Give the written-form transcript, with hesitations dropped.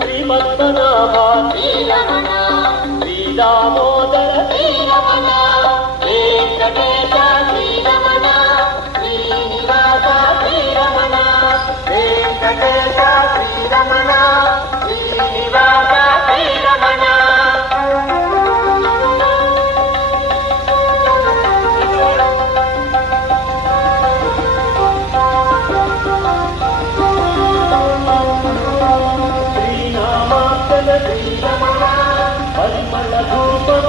శ్రీమద్మనాభ శ్రీదామోదర వెంకటేశ శ్రీరమణ శ్రీనివాస శ్రీరమణ వెంకటేశ శ్రీరమణ శ్రీనివాస శ్రీరమణ. శ్రీనామార్చన శ్రీరమణ పరిమళ ధూపం